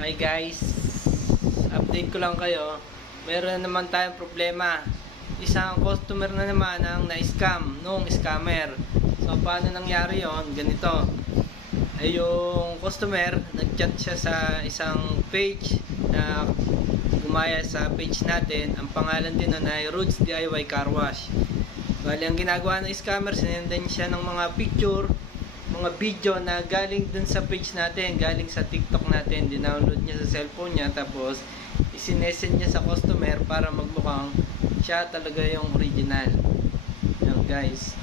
Hi guys, update ko lang kayo. Meron na naman tayong problema. Isang customer na naman ang na-scam nung scammer. So paano nangyari yon? Ganito. Ay yung customer, nag-chat siya sa isang page na gumaya sa page natin. Ang pangalan din nun ay Roots DIY Car Wash. Bali, ang ginagawa ng scammer, sinendan siya ng mga picture, mga video na galing dun sa page natin, galing sa TikTok natin, dinownload niya sa cellphone niya, tapos isinesend niya sa customer para magmukhang siya talaga yung original. Yan guys.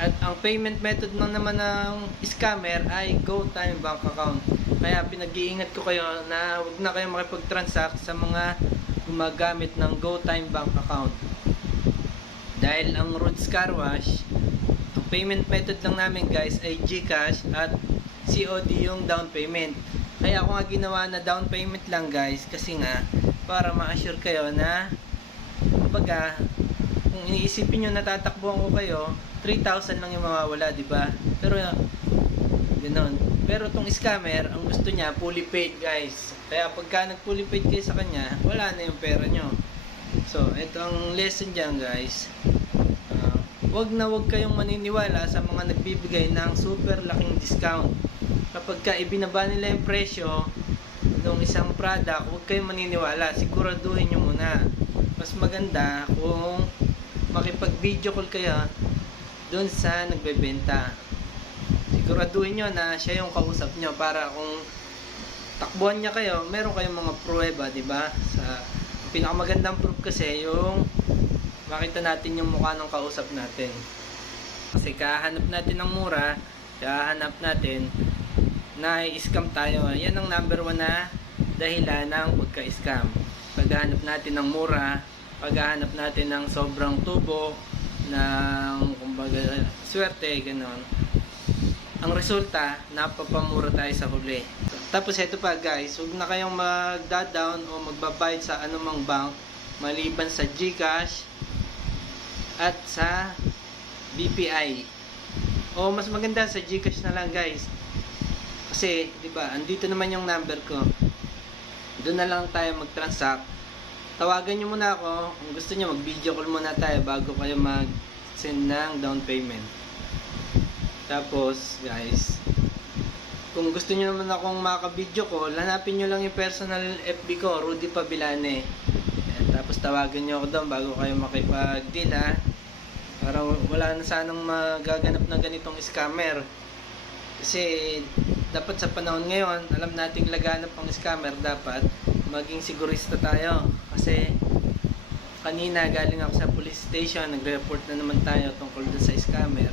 At ang payment method ng naman ng scammer ay GoTime bank account. Kaya pinag-iingat ko kayo na huwag na kayo makipag-transact sa mga gumagamit ng GoTime bank account. Dahil ang Roots Car Wash, payment method lang namin guys ay GCash at COD yung down payment. Kaya ako nga ginawa na down payment lang guys kasi nga para ma-assure kayo na kumbaga kung iniisipin nyo natatakbuhan ko kayo 3,000 lang yung mawawala, di ba? Pero ganoon. Pero tong scammer, ang gusto niya fully paid guys. Kaya pagka nag fully paid kayo sa kanya, wala na yung pera nyo. So, ito ang lesson dyan guys. Ah, wag na wag kayong maniniwala sa mga nagbibigay ng super laking discount. Kapag ka ibinaba nila yung presyo ng isang product, wag kayong maniniwala. Siguraduhin nyo muna. Mas maganda kung makipag-video call kayo doon sa nagbebenta. Siguraduhin nyo na siya yung kausap nyo para kung takbuhan niya kayo, meron kayong mga pruweba, di ba? Sa pinakamagandang proof kasi yung makita natin yung mukha ng kausap natin. Kasi kahanap natin ng mura, kahanap natin na i-scam tayo. Yan ang number one na dahilan ng pagka-scam. Paghahanap natin ng mura, paghahanap natin ng sobrang tubo, ng kumbaga swerte, ganon. Ang resulta, napapamura tayo sa huli. Tapos ito pa guys, huwag na kayong magda-down o magbabayad sa anumang bank maliban sa GCash at sa BPI. O mas maganda sa GCash na lang guys. Kasi, 'di ba, andito naman yung number ko. Doon na lang tayo mag-transact. Tawagan niyo muna ako kung gusto niyo mag-video call muna tayo bago kayo mag-send ng down payment. Tapos, guys, kung gusto niyo naman akong maka-video call, hanapin niyo lang yung personal FB ko, Rudy Pabilane. Tapos tawagan niyo ako doon bago kayo makipag-deal ha. Para wala na sanang magaganap na ganitong scammer. Kasi dapat sa panahon ngayon, alam nating laganap ang scammer, dapat maging sigurista tayo. Kasi kanina galing ako sa police station, nagre-report na naman tayo tungkol dun sa scammer.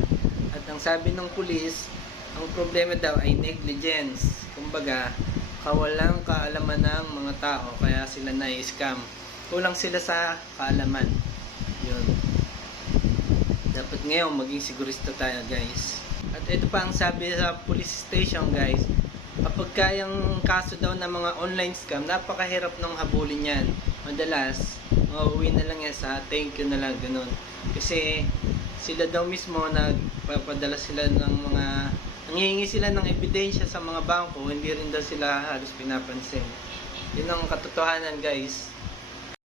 At ang sabi ng police, ang problema daw ay negligence. Kumbaga, kawalang kaalaman ng mga tao kaya sila na-scam. Kulang sila sa kaalaman. Yun. Dapat ngayon maging sigurista tayo guys. At ito pa ang sabi sa police station guys. Kapag kayang kaso daw ng mga online scam, napakahirap nung habulin yan. Madalas, mauwi na lang yan sa thank you na lang, ganun. Kasi sila daw mismo nagpapadala sila ng mga nanghihingi sila ng ebidensya sa mga bangko, hindi rin daw sila halos pinapansin. Yun ang katotohanan guys.